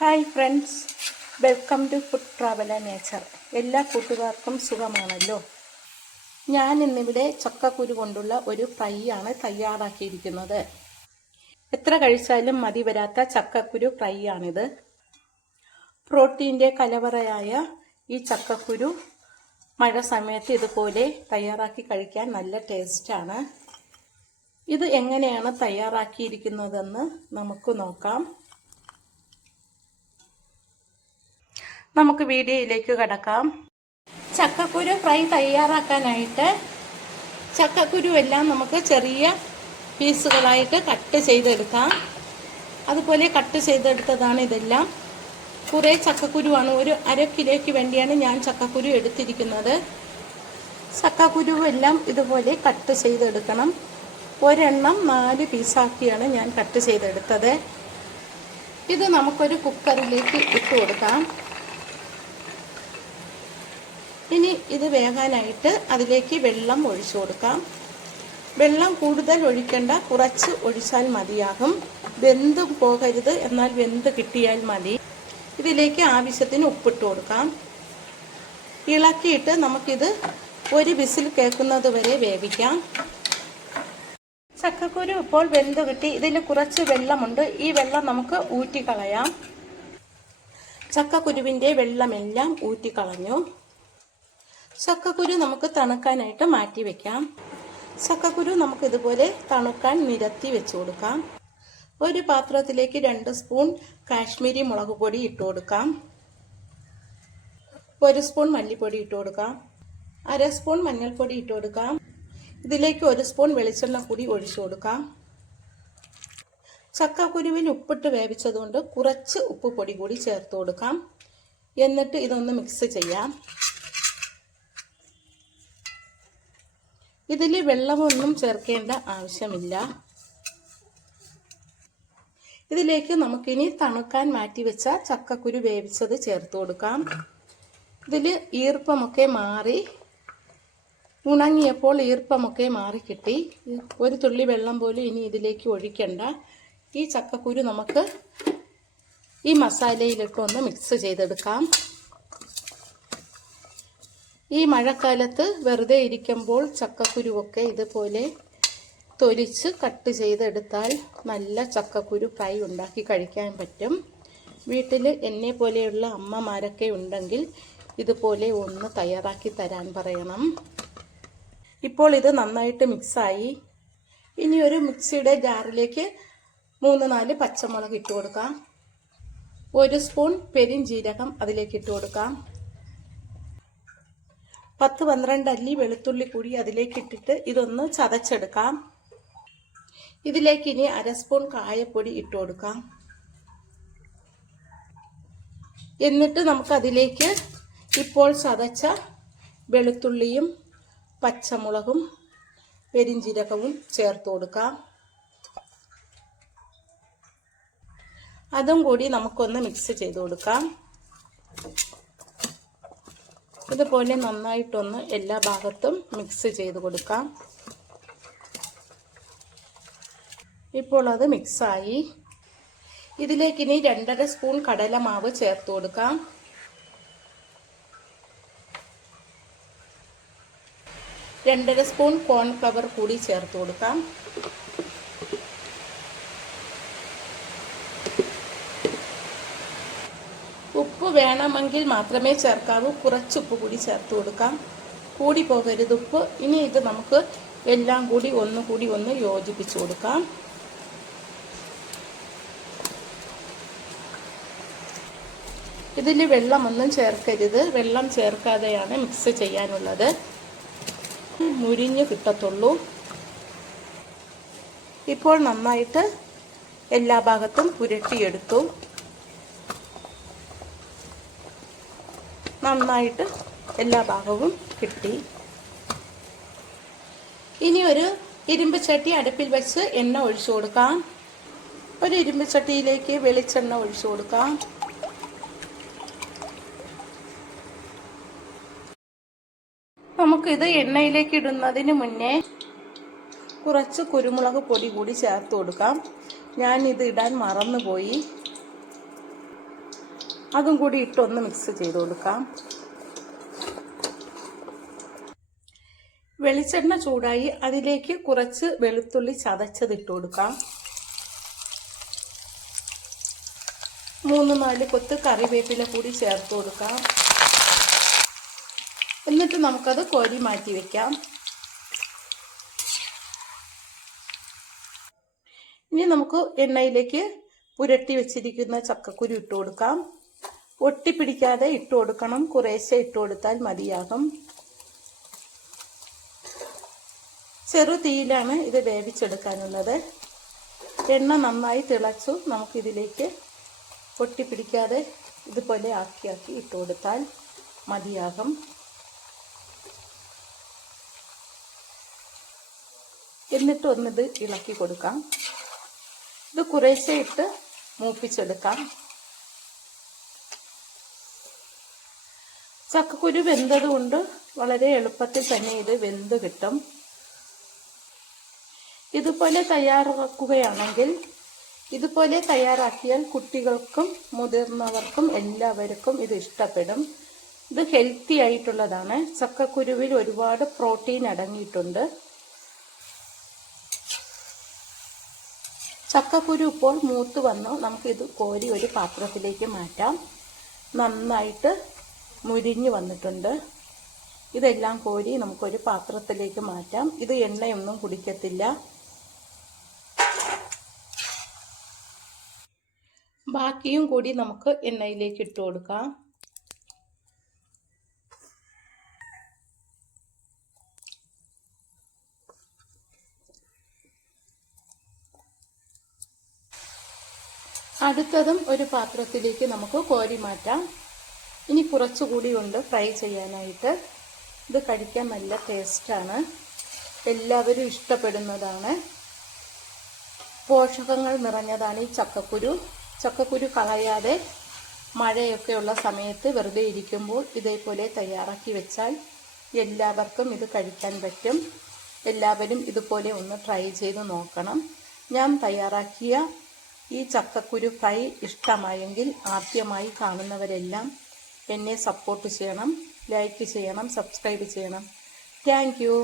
Hi friends, welcome to food travel and nature. എല്ലാ കൂട്ടുകാർക്കും സുഖമാണല്ലോ. ഞാൻ ഇന്നിവിടെ ചക്കക്കുരു കൊണ്ടുള്ള ഒരു ഫ്രൈ ആണ് തയ്യാറാക്കിയിരിക്കുന്നത്. എത്ര കഴിച്ചാലും മതി വരാത്ത ചക്കക്കുരു ഫ്രൈ ആണിത്. പ്രോട്ടീൻ്റെ കലവറയായ ഈ ചക്കക്കുരു മഴ സമയത്ത് ഇതുപോലെ തയ്യാറാക്കി കഴിക്കാൻ നല്ല ടേസ്റ്റാണ്. ഇത് എങ്ങനെയാണ് തയ്യാറാക്കിയിരിക്കുന്നതെന്ന് നമുക്ക് നോക്കാം. നമുക്ക് വീഡിയോയിലേക്ക് കടക്കാം. ചക്കക്കുരു ഫ്രൈ തയ്യാറാക്കാനായിട്ട് ചക്കക്കുരു എല്ലാം നമുക്ക് ചെറിയ പീസുകളായിട്ട് കട്ട് ചെയ്തെടുക്കാം. അതുപോലെ കട്ട് ചെയ്തെടുത്തതാണ് ഇതെല്ലാം. കുറേ ചക്കക്കുരുവാണ്, ഒരു അര കിലോയ്ക്ക് വേണ്ടിയാണ് ഞാൻ ചക്കക്കുരു എടുത്തിരിക്കുന്നത്. ചക്കക്കുരു എല്ലാം ഇതുപോലെ കട്ട് ചെയ്തെടുക്കണം. ഒരെണ്ണം 4 പീസാക്കിയാണ് ഞാൻ കട്ട് ചെയ്തെടുത്തത്. ഇത് നമുക്കൊരു കുക്കറിലേക്ക് ഇട്ട് കൊടുക്കാം. ഇനി ഇത് വേകാനായിട്ട് അതിലേക്ക് വെള്ളം ഒഴിച്ചു കൊടുക്കാം. വെള്ളം കൂടുതൽ ഒഴിക്കേണ്ട, കുറച്ച് ഒഴിച്ചാൽ മതിയാകും. വെന്ത് പോകരുത്, എന്നാൽ വെന്ത് കിട്ടിയാൽ മതി. ഇതിലേക്ക് ആവശ്യത്തിന് ഉപ്പിട്ട് കൊടുക്കാം. ഇളക്കിയിട്ട് നമുക്കിത് ഒരു വിസിൽ കേൾക്കുന്നത് വരെ വേവിക്കാം. ചക്കക്കുരു ഇപ്പോൾ വെന്ത് കിട്ടി. ഇതിൽ കുറച്ച് വെള്ളമുണ്ട്. ഈ വെള്ളം നമുക്ക് ഊറ്റിക്കളയാം. ചക്കക്കുരുവിൻ്റെ വെള്ളമെല്ലാം ഊറ്റിക്കളഞ്ഞു. ചക്കക്കുരു നമുക്ക് തണുക്കാനായിട്ട് മാറ്റി വെക്കാം. ചക്കക്കുരു നമുക്ക് ഇതുപോലെ തണുക്കാൻ നിരത്തി വെച്ച് കൊടുക്കാം. ഒരു പാത്രത്തിലേക്ക് 2 സ്പൂൺ കാശ്മീരി മുളക് പൊടി ഇട്ട് കൊടുക്കാം. 1 സ്പൂൺ മല്ലിപ്പൊടി ഇട്ട് കൊടുക്കാം. 1/2 സ്പൂൺ മഞ്ഞൾപ്പൊടി ഇട്ട് കൊടുക്കാം. ഇതിലേക്ക് 1 സ്പൂൺ വെളിച്ചെണ്ണ കൂടി ഒഴിച്ചു കൊടുക്കാം. ചക്കക്കുരുവിൽ ഉപ്പിട്ട് വേവിച്ചതുകൊണ്ട് കുറച്ച് ഉപ്പ് പൊടി കൂടി ചേർത്ത് കൊടുക്കാം. എന്നിട്ട് ഇതൊന്ന് മിക്സ് ചെയ്യാം. ഇതിൽ വെള്ളമൊന്നും ചേർക്കേണ്ട ആവശ്യമില്ല. ഇതിലേക്ക് നമുക്കിനി തണുക്കാൻ മാറ്റി വെച്ച ചക്കക്കുരു വേവിച്ചത് ചേർത്ത് കൊടുക്കാം. ഇതിൽ ഈർപ്പമൊക്കെ മാറി, ഉണങ്ങിയപ്പോൾ ഈർപ്പമൊക്കെ മാറി കിട്ടി. ഒരു തുള്ളി വെള്ളം പോലും ഇനി ഇതിലേക്ക് ഒഴിക്കണ്ട. ഈ ചക്കക്കുരു നമുക്ക് ഈ മസാലയിലിട്ട് ഒന്ന് മിക്സ് ചെയ്തെടുക്കാം. ഈ മഴക്കാലത്ത് വെറുതെ ഇരിക്കുമ്പോൾ ചക്കക്കുരുവൊക്കെ ഇതുപോലെ തൊലിച്ച് കട്ട് ചെയ്തെടുത്താൽ നല്ല ചക്കക്കുരു ഫ്രൈ ഉണ്ടാക്കി കഴിക്കാൻ പറ്റും. വീട്ടിൽ എന്നെ പോലെയുള്ള അമ്മമാരൊക്കെ ഉണ്ടെങ്കിൽ ഇതുപോലെ ഒന്ന് തയ്യാറാക്കി തരാൻ പറയണം. ഇപ്പോൾ ഇത് നന്നായിട്ട് മിക്സായി. ഇനി ഒരു മിക്സിയുടെ ജാറിലേക്ക് 3-4 പച്ചമുളക് ഇട്ട് കൊടുക്കാം. 1 സ്പൂൺ പെരിഞ്ജീരകം അതിലേക്ക് ഇട്ട് കൊടുക്കാം. 10-12 അല്ലി വെളുത്തുള്ളി കൂടി അതിലേക്ക് ഇട്ടിട്ട് ഇതൊന്ന് ചതച്ചെടുക്കാം. ഇതിലേക്ക് ഇനി 1/2 സ്പൂൺ കായപ്പൊടി ഇട്ട് കൊടുക്കാം. എന്നിട്ട് നമുക്ക് അതിലേക്ക് ഇപ്പോൾ ചതച്ച വെളുത്തുള്ളിയും പച്ചമുളകും പെരിഞ്ജീരകവും ചേർത്ത് കൊടുക്കാം. അതും കൂടി നമുക്കൊന്ന് മിക്സ് ചെയ്ത് കൊടുക്കാം. ഇതുപോലെ നന്നായിട്ടൊന്ന് എല്ലാ ഭാഗത്തും മിക്സ് ചെയ്ത് കൊടുക്കാം. ഇപ്പോൾ അത് മിക്സായി. ഇതിലേക്ക് ഇനി 2.5 സ്പൂൺ കടലമാവ് ചേർത്ത് കൊടുക്കാം. 2.5 സ്പൂൺ കോൺഫ്ലവർ കൂടി ചേർത്ത് കൊടുക്കാം. ഉപ്പ് വേണമെങ്കിൽ മാത്രമേ ചേർക്കാവൂ. കുറച്ച് ഉപ്പ് കൂടി ചേർത്ത് കൊടുക്കാം. കൂടി പോകരുത് ഉപ്പ്. ഇനി ഇത് നമുക്ക് എല്ലാം കൂടി ഒന്ന് യോജിപ്പിച്ച് കൊടുക്കാം. ഇതിൽ വെള്ളമൊന്നും ചേർക്കരുത്. വെള്ളം ചേർക്കാതെയാണ് മിക്സ് ചെയ്യാനുള്ളത്. മുരിഞ്ഞ് കിട്ടത്തുള്ളൂ. ഇപ്പോൾ നന്നായിട്ട് എല്ലാ ഭാഗത്തും പുരട്ടിയെടുത്തു. നന്നായിട്ട് എല്ലാ ഭാഗവും കിട്ടി. ഇനി ഒരു ഇരുമ്പ് ചട്ടി അടുപ്പിൽ വെച്ച് എണ്ണ ഒഴിച്ചു കൊടുക്കാം. ഒരു ഇരുമ്പ് ചട്ടിയിലേക്ക് വെളിച്ചെണ്ണ ഒഴിച്ചു കൊടുക്കാം. നമുക്കിത് എണ്ണയിലേക്ക് ഇടുന്നതിന് മുന്നേ കുറച്ച് കുരുമുളക് പൊടി കൂടി ചേർത്ത് കൊടുക്കാം. ഞാനിത് ഇടാൻ മറന്നുപോയി. അതും കൂടി ഇട്ടൊന്ന് മിക്സ് ചെയ്ത് കൊടുക്കാം. വെളിച്ചെണ്ണ ചൂടായി അതിലേക്ക് കുറച്ച് വെളുത്തുള്ളി ചതച്ചതിട്ട് കൊടുക്കാം. 3-4 കൊത്ത് കറിവേപ്പില കൂടി ചേർത്ത് കൊടുക്കാം. എന്നിട്ട് നമുക്കത് കോരി മാറ്റി വെക്കാം. ഇനി നമുക്ക് എണ്ണയിലേക്ക് പുരട്ടി വെച്ചിരിക്കുന്ന ചക്കക്കുരു ഇട്ട് കൊടുക്കാം. ഒട്ടിപ്പിടിക്കാതെ ഇട്ട് കൊടുക്കണം. കുറേശ്ശെ ഇട്ട് കൊടുത്താൽ മതിയാകും. ചെറു തീയിലാണ് ഇത് വേവിച്ചെടുക്കാനുള്ളത്. എണ്ണ നന്നായി തിളച്ചു. നമുക്കിതിലേക്ക് ഒട്ടിപ്പിടിക്കാതെ ഇതുപോലെ ആക്കി ഇട്ട് കൊടുത്താൽ മതിയാകും. എന്നിട്ട് ഒന്നിത് ഇളക്കി കൊടുക്കാം. ഇത് കുറേശ്ശെ ഇട്ട് മൂപ്പിച്ചെടുക്കാം. ചക്കക്കുരു വെന്തതുകൊണ്ട് വളരെ എളുപ്പത്തിൽ തന്നെ ഇത് വെന്ത് കിട്ടും. ഇതുപോലെ തയ്യാറാക്കിയാൽ കുട്ടികൾക്കും മുതിർന്നവർക്കും എല്ലാവർക്കും ഇത് ഇഷ്ടപ്പെടും. ഇത് ഹെൽത്തി ആയിട്ടുള്ളതാണ്. ചക്കക്കുരുവിൽ ഒരുപാട് പ്രോട്ടീൻ അടങ്ങിയിട്ടുണ്ട്. ചക്കക്കുരു ഇപ്പോൾ മൂത്ത് വന്നു. നമുക്കിത് കോരി ഒരു പാത്രത്തിലേക്ക് മാറ്റാം. നന്നായിട്ട് മുരിഞ്ഞു വന്നിട്ടുണ്ട്. ഇതെല്ലാം കോരി നമുക്കൊരു പാത്രത്തിലേക്ക് മാറ്റാം. ഇത് എണ്ണയൊന്നും കുടിക്കത്തില്ല. ബാക്കിയും കൂടി നമുക്ക് എണ്ണയിലേക്ക് ഇട്ട് കൊടുക്കാം. അടുത്തതും ഒരു പാത്രത്തിലേക്ക് നമുക്ക് കോരി മാറ്റാം. ഇനി കുറച്ചുകൂടി ഉണ്ട് ഫ്രൈ ചെയ്യാനായിട്ട്. ഇത് കഴിക്കാൻ നല്ല ടേസ്റ്റാണ്. എല്ലാവരും ഇഷ്ടപ്പെടുന്നതാണ്. പോഷകങ്ങൾ നിറഞ്ഞതാണ് ഈ ചക്കക്കുരു. ചക്കക്കുരു കളയാതെ മഴയൊക്കെ ഉള്ള സമയത്ത് വെറുതെ ഇരിക്കുമ്പോൾ ഇതേപോലെ തയ്യാറാക്കി വെച്ചാൽ എല്ലാവർക്കും ഇത് കഴിക്കാൻ പറ്റും. എല്ലാവരും ഇതുപോലെ ഒന്ന് ട്രൈ ചെയ്ത് നോക്കണം. ഞാൻ തയ്യാറാക്കിയ ഈ ചക്കക്കുരു ഫ്രൈ ഇഷ്ടമായെങ്കിൽ ആദ്യമായി കാണുന്നവരെല്ലാം എന്നെ സപ്പോർട്ട് ചെയ്യണം, ലൈക്ക് ചെയ്യണം, സബ്സ്ക്രൈബ് ചെയ്യണം. Thank you.